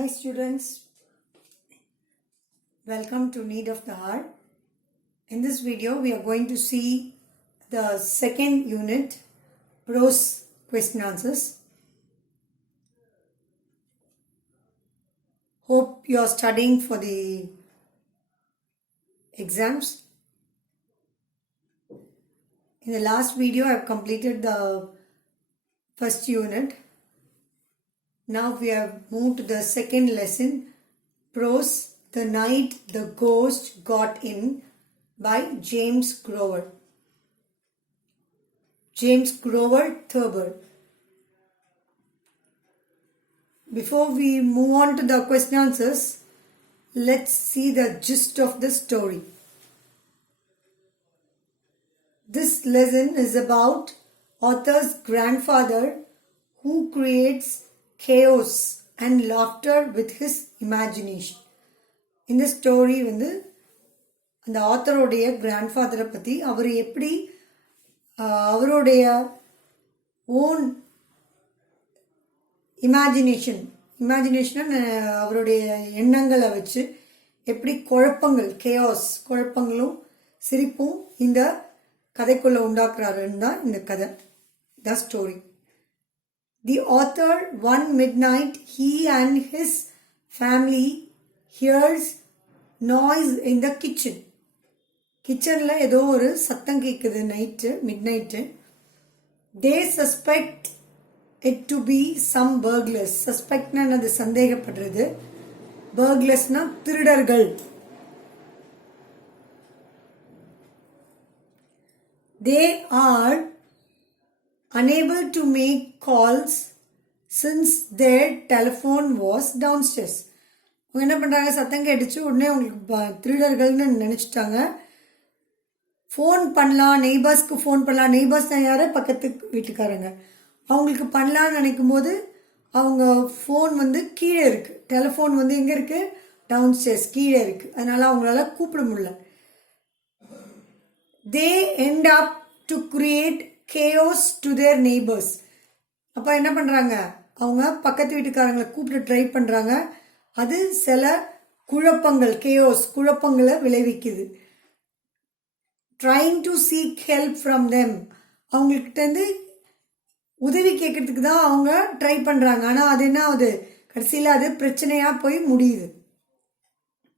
Hi students, welcome to Need of the Heart. In this video we are going to see the second unit, prose question answers. Hope you are studying for the exams. In the last video I have completed the first unit. Now we have moved to the second lesson, prose, The Night the Ghost Got In by James Grover. James Grover Thurber. Before we move on to the question answers, let's see the gist of the story. This lesson is about author's grandfather who creates chaos and laughter with his imagination. இந்த story வந்து அந்த ஆத்தருடைய கிராண்ட்ஃபாதரை பற்றி அவர் எப்படி அவருடைய own imagination அவருடைய எண்ணங்களை வச்சு எப்படி குழப்பங்களும் சிரிப்பும் இந்த கதைக்குள்ள உண்டாக்குறாருன்னு தான் இந்த கதை, the story. The author, one midnight, he and his family hears noise in the kitchen. கிச்சன்ல ஏதோ ஒரு சத்தம் கேட்குது மிட்நைட்டு. They suspect it to be some burglars. சஸ்பெக்ட்னா அது சந்தேகப்படுறது. பர்க்லர்ஸ்னா திருடர்கள். They are unable to make calls since their telephone was downstairs. அவங்க என்ன பண்ணுறாங்க, சத்தம் கேட்டுச்சு, உடனே அவங்களுக்கு திருடர்கள்னு நினச்சிட்டாங்க. ஃபோன் பண்ணலாம், நெய்பர்ஸ்க்கு ஃபோன் பண்ணலாம். நெய்பர்ஸ் தான் யார், பக்கத்து வீட்டுக்காரங்க. அவங்களுக்கு பண்ணலான்னு நினைக்கும் போது அவங்க ஃபோன் வந்து கீழே இருக்குது. டெலிஃபோன் வந்து எங்கே இருக்குது, டவுன்ஸ்டேர்ஸ் கீழே இருக்குது. அதனால் அவங்களால கூப்பிட முடியல. They end up to create chaos to their neighbors. அப்போ என்ன பண்ணுறாங்க, அவங்க பக்கத்து வீட்டுக்காரங்களை கூப்பிட்டு ட்ரை பண்ணுறாங்க. அது சில குழப்பங்களை விளைவிக்குது. Trying to seek help from them. அவங்கக்கிட்டேருந்து உதவி கேட்கறதுக்கு தான் அவங்க ட்ரை பண்ணுறாங்க. ஆனால் அது என்ன ஆகுது, கடைசியில் அது பிரச்சனையாக போய் முடியுது.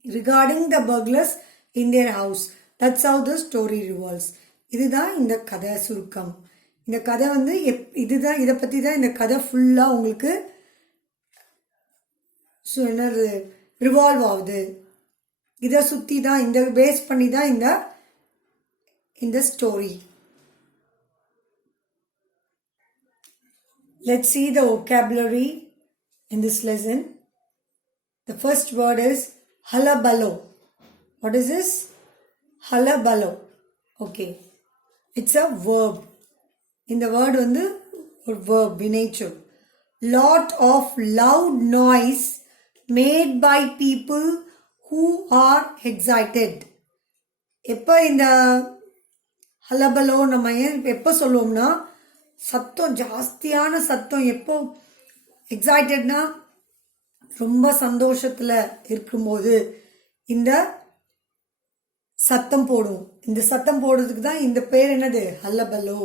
Regarding the burglars in their house. That's how the story revolves. இதுதான் இந்த கதை சுருக்கம். இந்த கதை வந்து இதை பற்றி தான் இந்த கதை ஃபுல்லாக உங்களுக்கு என்னது ரிவால்வ் ஆகுது. இதை சுற்றி தான், இந்த பேஸ் பண்ணி தான் இந்த story. Let's see the vocabulary in this lesson. The first word is hullabaloo. What is this? Hullabaloo. Okay. It's a verb. இந்த word வந்து ஒரு verb, வினைச்சொல். Lot of loud noise made by people who are excited. எப்போ இந்த ஹலபலோ நம்ம எப்போ சொல்லுவோம்னா, சத்தம் ஜாஸ்தியான சத்தம் எப்போ எக்ஸைட்டட்னா ரொம்ப சந்தோஷத்தில் இருக்கும்போது இந்த சத்தம் போடுவோம். இந்த சத்தம் போடுறதுக்கு தான் இந்த பேர் என்னது, ஹல்லபலோ.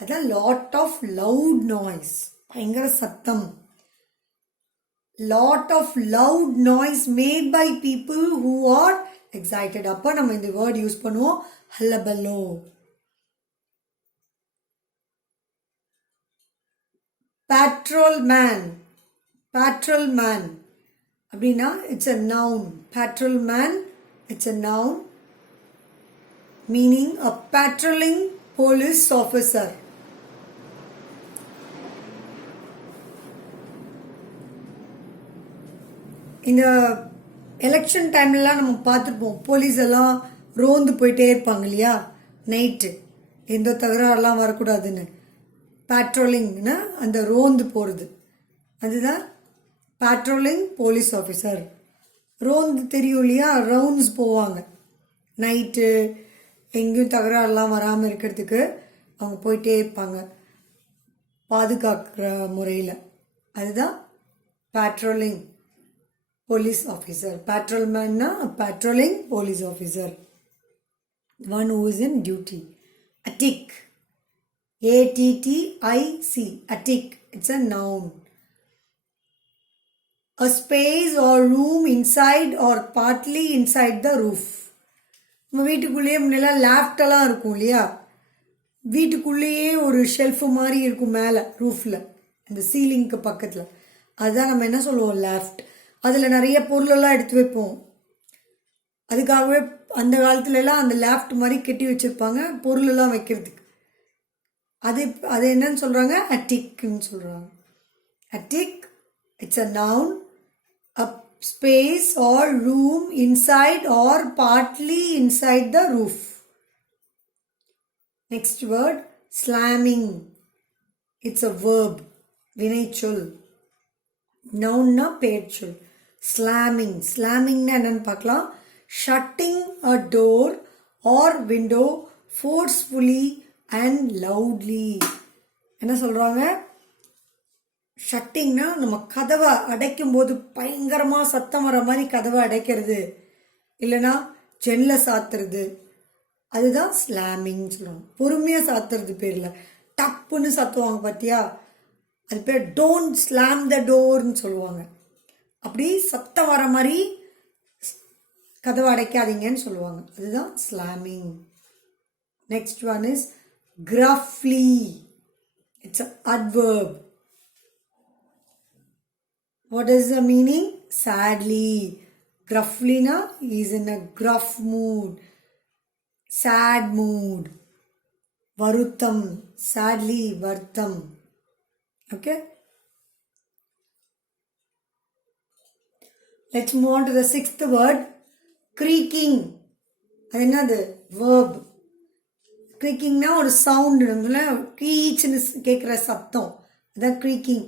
அதான் லாட் ஆஃப் லவுட் நாய்ஸ், பயங்கர சத்தம். Lot of loud noise made by people who are excited. அப்போ நம்ம இந்த வேர்ட் யூஸ் பண்ணுவோம், ஹல்லபலோ. பேட்ரோல் மேன் அப்படின்னா it's a noun. Patrol man, it's a noun meaning a patrolling police officer. இந்த election டைம்லலாம் நம்ம பார்த்துருப்போம், போலீஸ் எல்லாம் ரோந்து போயிட்டே இருப்பாங்க இல்லையா, நைட்டு எந்த தகராறுலாம் வரக்கூடாதுன்னு. பேட்ரோலிங்னா அந்த ரோந்து போகிறது, அதுதான் பேட்ரோலிங் போலீஸ் ஆஃபீஸர். ரோந்து தெரியும் இல்லையா, ரவுண்ட்ஸ் போவாங்க நைட்டு, எங்கேயும் தகராறுலாம் வராமல் இருக்கிறதுக்கு அவங்க போயிட்டே இருப்பாங்க பாதுகாக்கிற முறையில். அதுதான் patrolling police officer. Patrolman na patrolling police officer. One who is in duty. Attic. ATTIC. Attic. It's a noun. A space or room inside or partly inside the roof. நம்ம வீட்டுக்குள்ளேயே முன்னெல்லாம் லேஃப்டெல்லாம் இருக்கும் இல்லையா, வீட்டுக்குள்ளேயே ஒரு ஷெல்ஃபு மாதிரி இருக்கும் மேலே ரூஃபில், அந்த சீலிங்க்கு பக்கத்தில். அதுதான் நம்ம என்ன சொல்லுவோம், லேஃப்ட். அதில் நிறைய பொருளெல்லாம் எடுத்து வைப்போம். அதுக்காகவே அந்த காலத்துலலாம் அந்த லேஃப்ட் மாதிரி கட்டி வச்சுருப்பாங்க பொருளெல்லாம் வைக்கிறதுக்கு. அது என்னன்னு சொல்கிறாங்க, அட்டிக்னு சொல்கிறாங்க. அட்டிக், it's a noun. A space or room inside or partly inside the roof. Next word, slamming. It's a verb. வினைச்சொல். Noun na பெயர்ச்சொல். Slamming. Slamming na என்னன்னு பார்க்கலாம். Shutting a door or window forcefully and loudly. என்ன சொல்றாங்க, ஷட்டிங்னா நம்ம கதவை அடைக்கும் போது பயங்கரமாக சத்தம் வர மாதிரி கதவை அடைக்கிறது, இல்லைன்னா ஜெல்லை சாத்துறது, அதுதான் ஸ்லாமிங் சொல்லுவாங்க. பொறுமையாக சாத்துறது பேரில் டப்புன்னு சாத்துவாங்க பார்த்தியா, அது பேர் டோன்ட் ஸ்லாம் த டோர்னு சொல்லுவாங்க. அப்படி சத்தம் வர மாதிரி கதவை அடைக்காதீங்கன்னு சொல்லுவாங்க, அதுதான் slamming. Next one is gruffly. It's an adverb. What is the meaning? Sadly. Gruffly na is in a gruff mood, sad mood. Varuttam, sadly, vartham. Okay. Let's move on to the sixth word, creaking. அது என்னது, verb. creakingனா ஒரு sound, நம்மள கீச்சுன்னு கேட்குற சத்தம், அதான் creaking.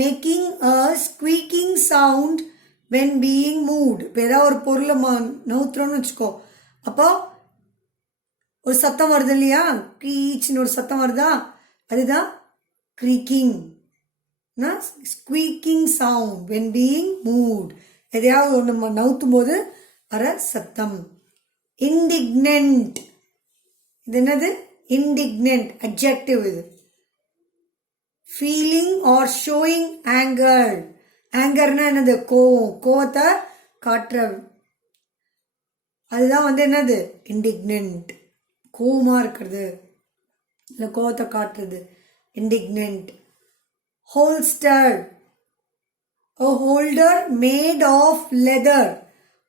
Making a squeaking sound when being moved. இப்போ ஏதாவது ஒரு பொருளை நவுத்துறோன்னு வச்சுக்கோ, அப்போ ஒரு சத்தம் வருது இல்லையா, கீச்சுன்னு ஒரு சத்தம் வருதா, அதுதான் creaking. Squeaking sound when being moved. எதையாவது ஒன்று நம்ம நவுத்தும் போது வர சத்தம். indignant. இது என்னது, indignant adjective. இது ஃபீலிங் ஆர் ஷோயிங் ஆங்கர். ஆங்கர்னா என்னது, கோவத்தை காட்டுற, அதுதான் என்னது, இண்டிக்னன்ட். கோவமாக இருக்கிறது இல்லை கோவத்தை காட்டுறது, indignant. Holster, a holder made of leather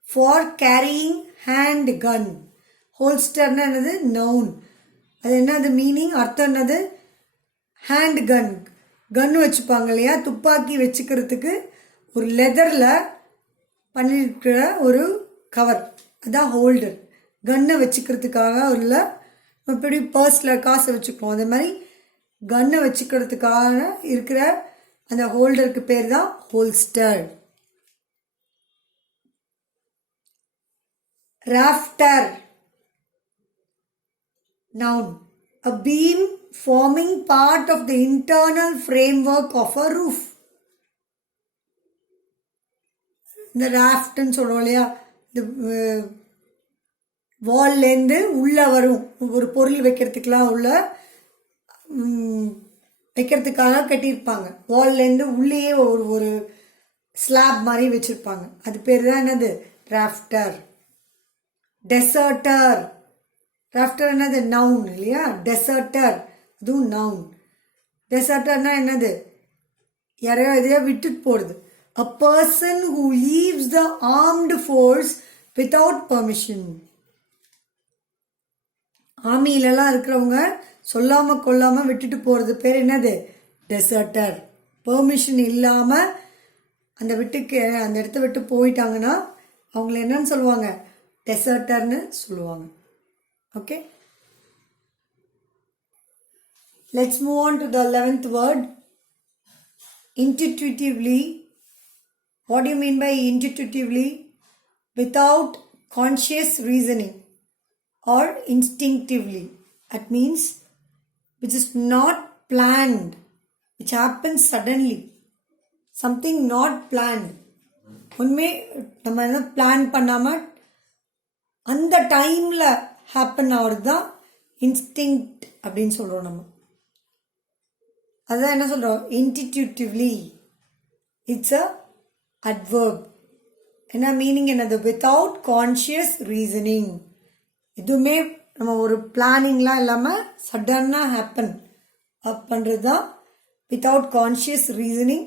for carrying hand gun. ஹோல்ஸ்டர்னா என்னது, நவுன். அது என்னது மீனிங், அர்த்தம் என்னது, ஹேண்ட் கன். கன் வச்சுப்பாங்க இல்லையா, துப்பாக்கி வச்சுக்கிறதுக்கு ஒரு லெதரில் பண்ணியிருக்கிற ஒரு கவர், அதுதான் ஹோல்டர். கன்னை வச்சுக்கிறதுக்காக உள்ள, இப்படி பர்ஸில் காசை வச்சுப்போம், அதே மாதிரி கன்னை வச்சுக்கிறதுக்காக இருக்கிற அந்த ஹோல்டருக்கு பேர் தான் Holster. ராஃப்டர், noun. A beam forming part of the internal framework of a roof. இந்த ராஃப்ட்னு சொல்கிறோம் இல்லையா, இந்த வால்லேருந்து உள்ளே வரும் ஒரு பொருள் வைக்கிறதுக்கெலாம் உள்ள வைக்கிறதுக்காக கட்டியிருப்பாங்க. வால்லேருந்து உள்ளேயே ஒரு ஸ்லாப் மாதிரி வச்சுருப்பாங்க, அது பேர் தான் என்னது, ராஃப்டர். டெசர்ட்டர். ராஃப்டர் என்னது, நவுன் இல்லையா, டெசர்ட்டர் அதுவும் நவுன். டெசர்ட்டர்னா என்னது, யாரையோ எதையோ விட்டுட்டு போகிறது. A person who leaves the armed force without permission. ஆர்மியிலலாம் இருக்கிறவங்க சொல்லாமல் கொல்லாமல் விட்டுட்டு போகிறது பேர் என்னது, டெசர்ட்டர். பெர்மிஷன் இல்லாமல் அந்த இடத்த விட்டு போயிட்டாங்கன்னா அவங்கள என்னன்னு சொல்லுவாங்க, டெசர்ட்டர்னு சொல்லுவாங்க. Okay. Let's move on to the 11th word, intuitively. What do you mean by intuitively? Without conscious reasoning or instinctively. That means which is not planned, which happens suddenly. Something not planned. ஒன்றுமே நம்ம என்ன plan பண்ணாமல் அந்த டைமில் happen ஆகிறது தான் instinct அப்படின்னு சொல்கிறோம் நம்ம. அதுதான் என்ன சொல்கிறோம், இன்டிடியூட்டிவ்லி. It's a adverb. என்ன மீனிங் என்னது, வித்தவுட் கான்ஷியஸ் ரீசனிங். எதுவுமே நம்ம ஒரு பிளானிங்லாம் இல்லாமல் சடனாக ஹேப்பன் பண்ணுறது தான் without conscious reasoning,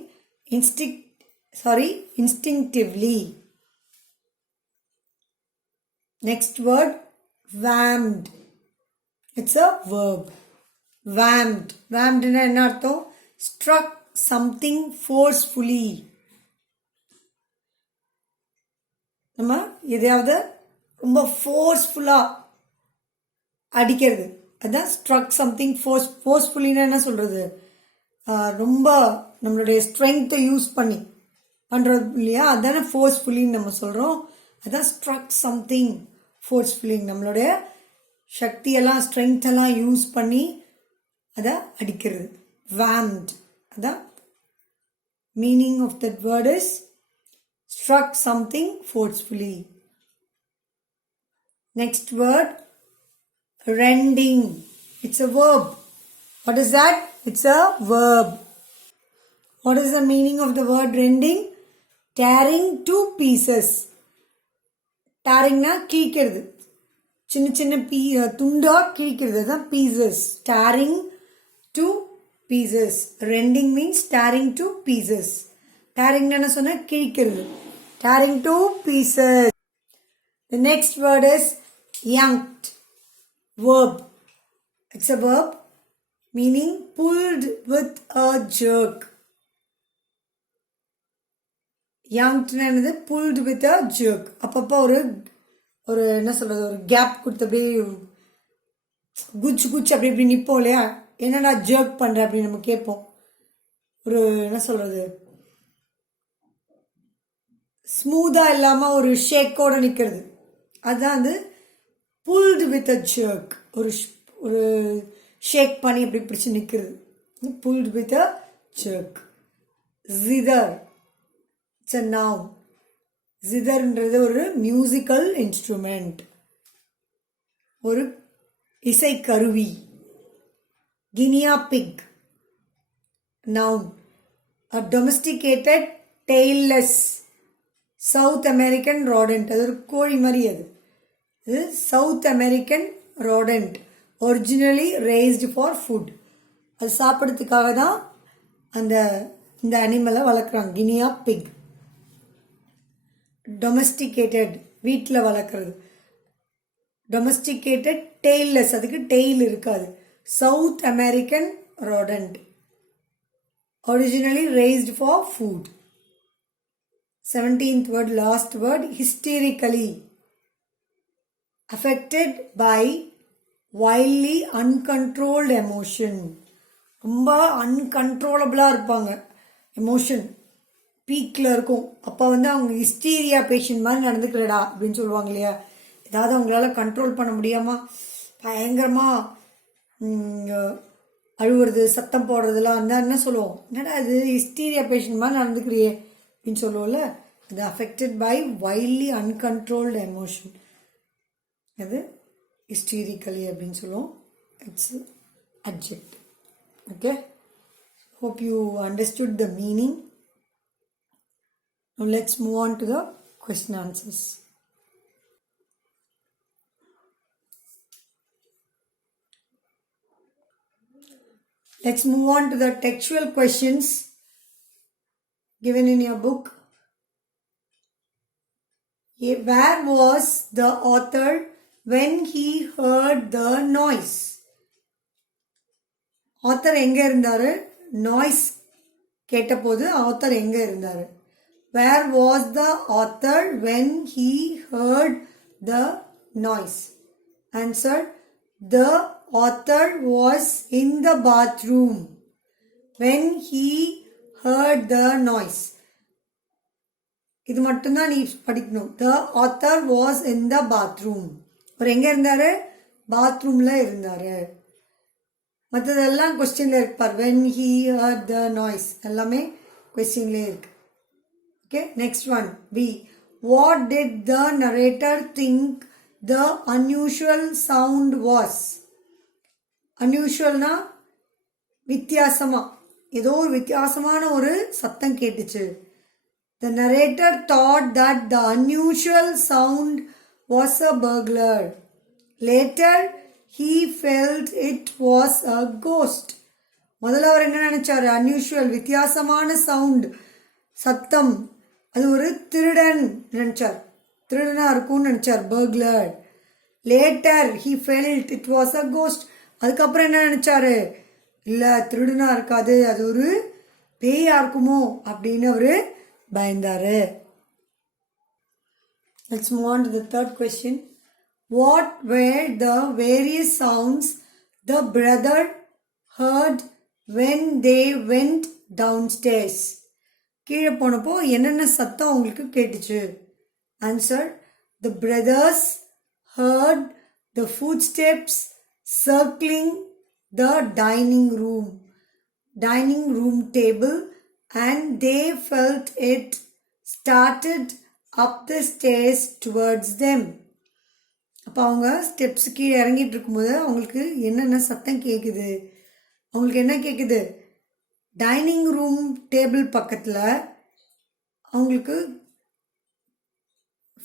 instinctively. Next word, whammed. It's a verb. Whammed. Whammed என்ன அர்த்தம், struck something forcefully. நம்ம எதையாவது ரொம்ப ஃபோர்ஸ்ஃபுல்லாக அடிக்கிறது, அதுதான் ஸ்ட்ரக் சம்திங் ஃபோர்ஸ்ஃபுல்லின்னு என்ன சொல்கிறது, ரொம்ப நம்மளுடைய ஸ்ட்ரென்த்தை யூஸ் பண்ணி பண்ணுறது இல்லையா, அதுதானே ஃபோர்ஸ்ஃபுல்லின்னு நம்ம சொல்கிறோம். அதுதான் ஸ்ட்ரக் சம்திங் ஃபோர்ஸ்ஃபுல்லி, நம்மளுடைய சக்தியெல்லாம் ஸ்ட்ரென்த்தெல்லாம் யூஸ் பண்ணி அதை அடிக்கிறது. whammed. அதான் meaning of that word is struck something forcefully. Next word, rending. It's a verb. What is that? It's a verb. What is the meaning of the word rending? Tearing to pieces. Tearing na கிழிக்கிறது, சின்ன சின்ன துண்டா கிழிக்கிறது தான் pieces. Tearing to pieces. Rending means tearing to pieces. Tearing என்ன சொன்னா கிழிக்கிறது, tearing to pieces. The next word is yanked. Verb. It's a verb meaning pulled with a jerk. Yanked என்னது, pulled with a jerk. அப்பப்போ ஒரு என்ன சொல்றது, ஒரு gap கொடுத்து அப்படியே குச்சி அப்படி நிற்போம் இல்லையா, என்னடா ஜர்க் பண்ற அப்படின்னு நம்ம கேட்போம். ஒரு என்ன சொல்றது, ஸ்மூத்தாக இல்லாமல் ஒரு ஷேக்கோட நிற்கிறது, அதுதான் வந்து புல்டு வித் அ ஜர்க். ஒரு ஷேக் பண்ணி அப்படி பிடிச்சி நிற்கிறது, pulled with a jerk. Zither, it's a noun. ஜிதர்ன்றது ஒரு மியூசிக்கல் இன்ஸ்ட்ருமெண்ட், ஒரு இசைக்கருவி. Guinea pig, noun. A domesticated tailless South American rodent. அது ஒரு கோழி மாதிரி. அது South American rodent, originally raised for food. அது சாப்பிட்றதுக்காக தான் இந்த அனிமலை வளர்க்குறாங்க, கினியா பிக். டொமஸ்டிகேட்டட், வீட்டில் வளர்க்குறது. டொமஸ்டிகேட்டட் டெய்ல்லெஸ், அதுக்கு டெய்ல் இருக்காது. South American rodent, originally raised for food. 17th word, last word, hysterically. Affected by wildly uncontrolled emotion. ரொம்ப அன்கண்ட்ரோலபிளாக இருப்பாங்க, எமோஷன் பீக்கில் இருக்கும். அப்போ வந்து அவங்க ஹிஸ்டீரியா பேஷண்ட் மாதிரி நடந்துக்கலடா அப்படின்னு சொல்லுவாங்க இல்லையா. ஏதாவது அவங்களால கண்ட்ரோல் பண்ண முடியாமல் பயங்கரமாக அழுவுறது, சத்தம் போடுறதுலாம் இருந்தால் என்ன சொல்லுவோம், என்னடா இது ஹிஸ்டீரியா பேஷண்ட் மாதிரி நடந்துக்கிறியே அப்படின்னு சொல்லுவோம்ல. அது affected by wildly uncontrolled emotion, அது ஹிஸ்டீரிக்கலி அப்படின்னு சொல்லுவோம். It's அட்ஜெக்ட். Okay, hope you understood the meaning. Now let's move on to the question answers. Let's move on to the textual questions given in your book. Where was the author when he heard the noise? Author எங்க இருந்தாரு, noise கேட்டபோது author எங்க இருந்தாரு. Where was the author when he heard the noise? Answer, the author was in the bathroom when he heard the noise. இது மட்டும்தான் நீ படிக்கணும். The author was in the bathroom. அவர் எங்க இருந்தாரு, பாத்ரூம்ல இருந்தாரு. மற்றதெல்லாம் கொஸ்டின்ல இருப்பார். when he heard the noise எல்லாமே கொஸ்டின்ல இருக்கு. Okay, next one. B. What did the narrator think the unusual sound was? Unusual na வித்தியாசமா ஏதோ ஒரு வித்தியாசமான ஒரு சத்தம் கேட்டுச்சு. The narrator thought that the unusual sound was a burglar. Later, he felt it was a ghost. முதல்ல அவர் என்ன நினைச்சாரு? அன்யூஷுவல் வித்தியாசமான சவுண்ட் சத்தம் அது ஒரு திருடன் நினைச்சார். திருடனா இருக்கும்னு நினைச்சார். Burglar. Later he felt it was a ghost. அதுக்கப்புறம் என்ன நினைச்சாரு? இல்லை திருடனா இருக்காது, அது ஒரு பேயா இருக்குமோ அப்படின்னு அவரு பயந்தாரு. Let's move on to the third question. What were the various sounds the brother heard when they went downstairs? கீழே போனப்போ என்னென்ன சத்தம் அவங்களுக்கு கேட்டுச்சு? Answer. The brothers heard the footsteps circling the dining room table, and they felt it started up the stairs towards them. அப்போ அவங்க steps கீழே இறங்கிட்டு இருக்கும்போது அவங்களுக்கு என்னென்ன சத்தம் கேட்குது? அவங்களுக்கு என்ன கேட்குது? டைனிங் ரூம் டேபிள் பக்கத்தில் அவங்களுக்கு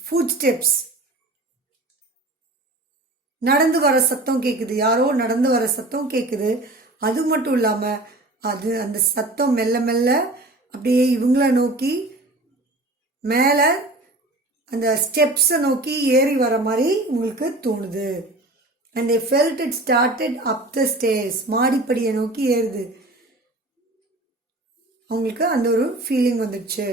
ஃபுட் ஸ்டெப்ஸ் நடந்து வர சத்தம் கேட்குது. யாரோ நடந்து வர சத்தம் கேட்குது. அது மட்டும் இல்லாமல் அந்த சத்தம் மெல்ல மெல்ல அப்படியே இவங்கள நோக்கி மேலே அந்த ஸ்டெப்ஸை நோக்கி ஏறி வர மாதிரி உங்களுக்கு தோணுது. and they felt it started up the stairs. மாடிப்படியை நோக்கி ஏறுது. அவங்களுக்கு அந்த ஒரு ஃபீலிங் வந்துடுச்சு.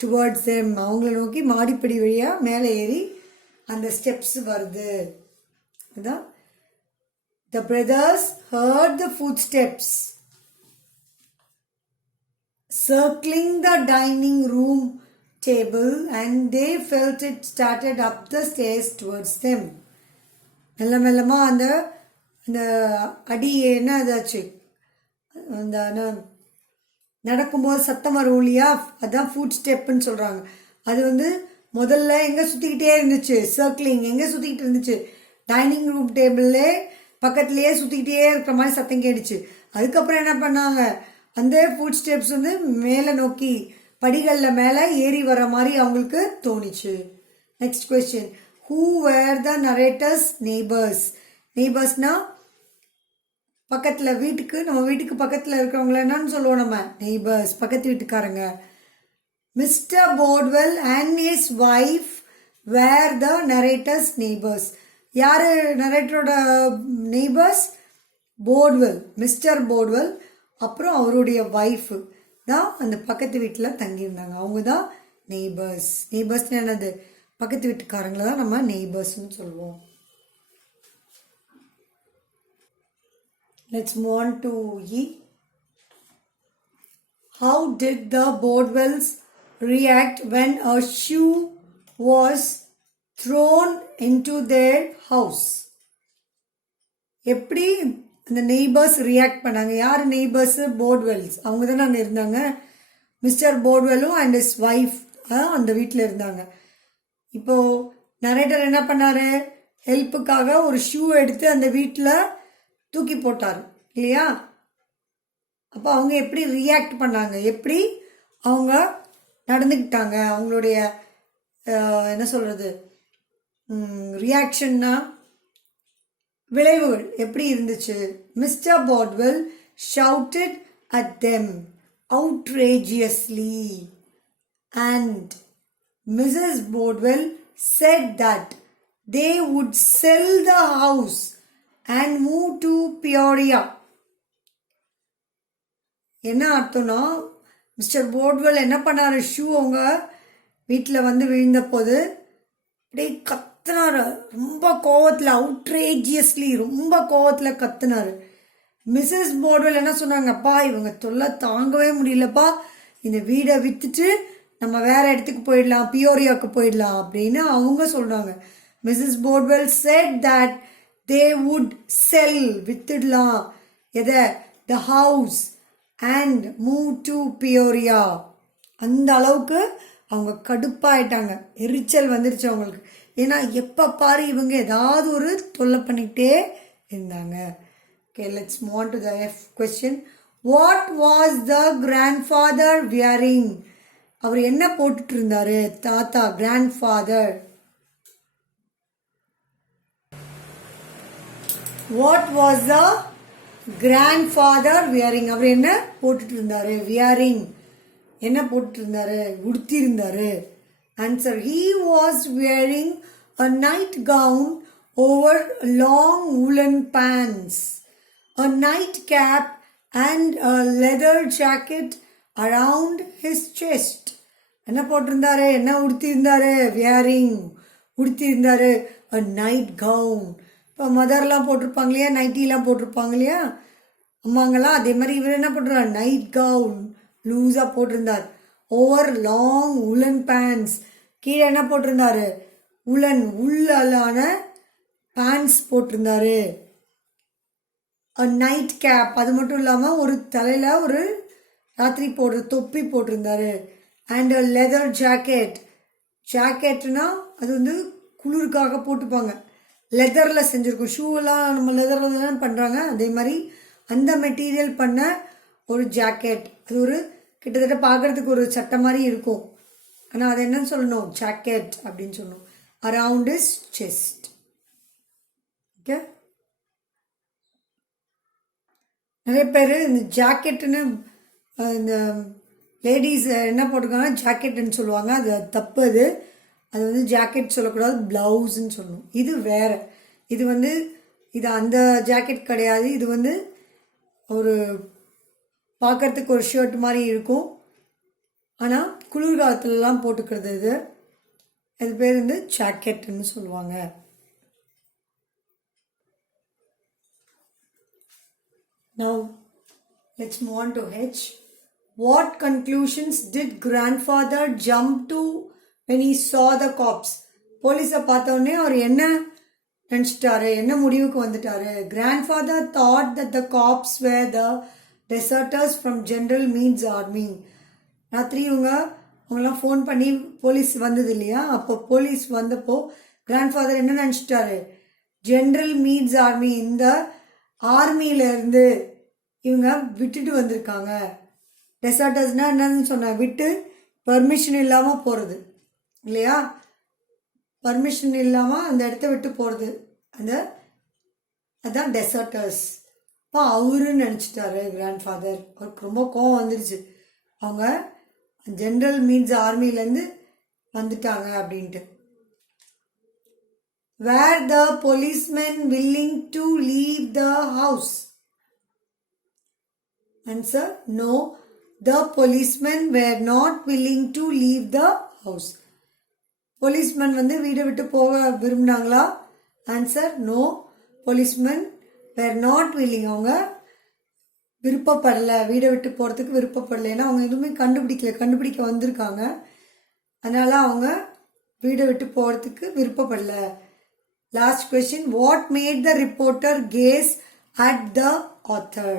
டுவர்ட்ஸ் them, அவங்கள நோக்கி மாடிப்படி வழியாக மேலே ஏறி அந்த ஸ்டெப்ஸ் வருது. அதான் the brothers heard the footsteps circling the dining room table, and they felt it started up the stairs towards them. மெல்ல மெல்லமா அந்த அடி என்ன அதாச்சு அந்த நடக்கும்போது சத்தம் வரும் இல்லையா, அதான் ஃபுட் ஸ்டெப்புன்னு சொல்கிறாங்க. அது வந்து முதல்ல எங்கே சுற்றிக்கிட்டே இருந்துச்சு? சர்க்கிளிங் எங்கே சுற்றிக்கிட்டு இருந்துச்சு? டைனிங் ரூம் டேபிள்லே பக்கத்துலேயே சுற்றிக்கிட்டே இருக்கிற மாதிரி சத்தம் கேட்டுச்சு. அதுக்கப்புறம் என்ன பண்ணாங்க? அந்த ஃபுட் ஸ்டெப்ஸ் வந்து மேலே நோக்கி படிகளில் மேலே ஏறி வர மாதிரி அவங்களுக்கு தோணிச்சு. Next question. Who were the narrator's neighbours? நெய்பர்ஸ்னா பக்கத்தில் நம்ம வீட்டுக்கு பக்கத்தில் இருக்கிறவங்கள என்னன்னு சொல்லுவோம் நம்ம? நெய்பர்ஸ், பக்கத்து வீட்டுக்காரங்க. Mr Portwell and his wife were the narrator's neighbours. யார் நரேட்டரோட நெய்பர்ஸ்? போர்ட்வெல், மிஸ்டர் போர்ட்வெல், அப்புறம் அவருடைய ஒய்ஃபு தான் அந்த பக்கத்து வீட்டில் தங்கியிருந்தாங்க. அவங்க தான் நெய்பர்ஸ். நெய்பர்ஸ்னு என்னது? பக்கத்து வீட்டுக்காரங்கள தான் நம்ம நெய்பர்ஸ்ன்னு சொல்லுவோம். Let's move on to E. How did the Bordwells react when a shoe was thrown into their house? எப்படி அந்த நெய்பர்ஸ் ரியாக்ட் பண்ணாங்க? யார் நெய்பர்ஸு? போர்ட்வெல்ஸ். அவங்க தானே அங்கே இருந்தாங்க. மிஸ்டர் போர்ட்வெல்லும் அண்ட் இஸ் ஒய்ஃப் அந்த வீட்டில் இருந்தாங்க. இப்போது நரேட்டர் என்ன பண்ணார்? ஹெல்ப்புக்காக ஒரு ஷூ எடுத்து அந்த வீட்டில் தூக்கி போட்டார் இல்லையா? அப்போ அவங்க எப்படி ரியாக்ட் பண்ணாங்க? எப்படி அவங்க நடந்துக்கிட்டாங்க? அவங்களுடைய என்ன சொல்கிறது, ரியாக்ஷன்னா விளைவுகள் எப்படி இருந்துச்சு? Mister போர்ட்வெல் shouted at them outrageously, and Mrs. Bordwell said that they would sell the house and move to Peoria. என்ன அர்த்தம்னா, மிஸ்டர் போர்ட்வெல் என்ன பண்ணாரு? ஷூ அவங்க வீட்டில் வந்து விழுந்த போது அப்படியே கத்துனாரு. ரொம்ப கோவத்தில், அவுட்ரேஜியஸ்லி ரொம்ப கோவத்தில் கத்துனாரு. மிஸ்ஸஸ் போர்ட்வெல் என்ன சொன்னாங்க? அப்பா இவங்க தொல்லை தாங்கவே முடியலப்பா, இந்த வீடை விற்றுட்டு நம்ம வேற இடத்துக்கு போயிடலாம், பியோரியாவுக்கு போயிடலாம் அப்படின்னு அவங்க சொல்கிறாங்க. Mrs Portwell said that they would sell, வித்துடலாம் எதை? the house and move to Peoria. அந்த அளவுக்கு அவங்க கடுப்பாயிட்டாங்க, எரிச்சல் வந்துருச்சு அவங்களுக்கு. ஏன்னா எப்போ பாரு இவங்க ஏதாவது ஒரு தொல்லை பண்ணிக்கிட்டே இருந்தாங்க. Okay, let's move on to the F question. What was the grandfather wearing? அவர் என்ன போட்டுட்டு இருந்தாரு? தாத்தா, grandfather. What was the grandfather wearing? அவர் என்ன போட்டுட்டு இருந்தாரு? Wearing. என்ன போட்டுட்டு இருந்தாரு? உடுத்தி இருந்தாரு. Answer. He was wearing a night gown over long woolen pants, a night cap and a leather jacket around his chest. என்ன போட்டிருந்தாரு? என்ன உடுத்தி இருந்தாரு? wearing. உடுத்தி இருந்தாரு a night gown. இப்போ மதர்லாம் போட்டிருப்பாங்க இல்லையா, நைட்டிலாம் போட்டிருப்பாங்க இல்லையா அம்மாங்கெல்லாம், அதே மாதிரி இவர் என்ன பண்ணுறாரு? நைட் கவுன் லூஸாக போட்டிருந்தார். ஓவர் லாங் உலன் பேண்ட்ஸ், கீழே என்ன போட்டிருந்தாரு? உலன் உள்ளான பேண்ட்ஸ் போட்டிருந்தாரு. நைட் கேப், அது மட்டும் இல்லாமல் ஒரு தலையில் ஒரு ராத்திரி போடுற தொப்பி போட்டிருந்தாரு. அண்ட் லெதர் ஜாக்கெட், ஜாக்கெட்னா அது வந்து குளிருக்காக போட்டுப்பாங்க, லெதரில் செஞ்சுருக்கும். ஷூவெல்லாம் நம்ம லெதரில் தான் பண்ணுறாங்க, அதே மாதிரி அந்த மெட்டீரியல் பண்ண ஒரு ஜாக்கெட். அது ஒரு கிட்டத்தட்ட பார்க்குறதுக்கு ஒரு சட்டை மாதிரி இருக்கும், ஆனால் அது என்னன்னு சொல்லணும்? ஜாக்கெட் அப்படின்னு சொல்லணும். Around is chest. ஓகே, நிறைய பேர் இந்த ஜாக்கெட்டுன்னு இந்த லேடிஸ் என்ன போட்டிருக்காங்கன்னா ஜாக்கெட்டுன்னு சொல்லுவாங்க. அது தப்பு. அது வந்து ஜாக்கெட் சொல்லக்கூடாது, ப்ளவுஸ்ன்னு சொல்லணும். இது வேற. இது வந்து இது அந்த ஜாக்கெட் கிடையாது. இது வந்து ஒரு பார்க்கறதுக்கு ஒரு ஷர்ட் மாதிரி இருக்கும், ஆனால் குளிர்காலத்துலலாம் போட்டுக்கிறது. இது பேர் வந்து ஜாக்கெட்டுன்னு சொல்லுவாங்க. Now let's move on to H. What conclusions did grandfather jump to when he saw the cops? போலீஸை பார்த்தோடனே அவர் என்ன நினச்சிட்டாரு? என்ன முடிவுக்கு வந்துட்டாரு? Grandfather thought that the cops were the deserters from General Meade's army. ராத்திரி அவங்களாம் ஃபோன் பண்ணி போலீஸ் வந்தது இல்லையா, அப்போ போலீஸ் வந்தப்போ கிராண்ட்ஃபாதர் என்ன நினச்சிட்டாரு? ஜென்ரல் மீட்ஸ் ஆர்மி, இந்த ஆர்மியிலேருந்து இவங்க விட்டுட்டு வந்திருக்காங்க. டெசர்டர்ஸ்னால் என்னன்னு சொன்னேன்? விட்டு பர்மிஷன் இல்லாமல் போகிறது இல்லையா, பர்மிஷன் இல்லாமல் அந்த இடத்த விட்டு போகிறது, அதுதான் டெசர்டர்ஸ். அப்போ அவருன்னு நினச்சிட்டாரு கிராண்ட்ஃபாதர். அவருக்கு ரொம்ப கோவம் வந்துருச்சு, அவங்க ஜென்ரல் மீன்ஸ் ஆர்மியிலேருந்து வந்துட்டாங்க அப்படின்ட்டு. Were the policemen willing to leave the house? Answer. No, the policemen were not willing to leave the house. policemen வந்து வீட்டை விட்டு போக விரும்பினாங்களா? Answer. No, policemen were not willing. அவங்க விருப்பப்படலை, வீடை விட்டு போகிறதுக்கு விருப்பப்படலை. ஏன்னா அவங்க எதுவுமே கண்டுபிடிக்க வந்திருக்காங்க, அதனால அவங்க வீடை விட்டு போகிறதுக்கு விருப்பப்படலை. Last question. What made the reporter gaze at the author?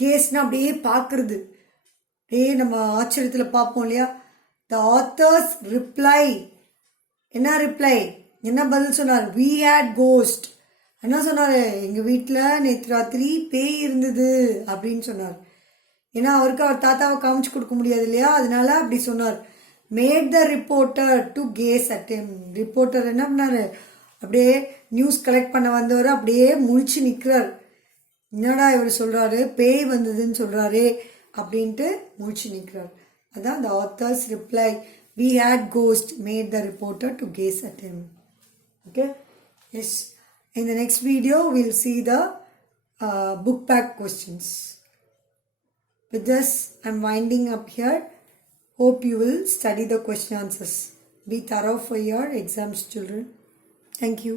Gazeனா அப்படியே பார்க்கறது, அப்படியே நம்ம ஆச்சரியத்தில் பார்ப்போம் இல்லையா. The author's reply. என்ன ரிப்ளை? என்ன பதில் சொன்னார்? We had ghost. என்ன சொன்னார்? எங்கள் வீட்டில் நேற்று ராத்திரி பேய் இருந்தது அப்படின்னு சொன்னார். ஏன்னா அவருக்கு அவர் தாத்தாவை காமிச்சு கொடுக்க முடியாது இல்லையா, அதனால அப்படி சொன்னார். Made the reporter to gaze at him. Reporter என்ன பண்ணார்? அப்படியே நியூஸ் கலெக்ட் பண்ண வந்தவர் அப்படியே முழிச்சு நிற்கிறார். என்னடா இவர் சொல்கிறாரு, பேய் வந்ததுன்னு சொல்கிறாரு அப்படின்ட்டு முழிச்சு நிற்கிறார். அதான் the author's reply. We had ghost made the reporter to gaze at him. Okay? Yes. In the next video, we'll see the book back questions. With this, I'm winding up here. Hope you will study the question answers. Be thorough for your exams, children. Thank you.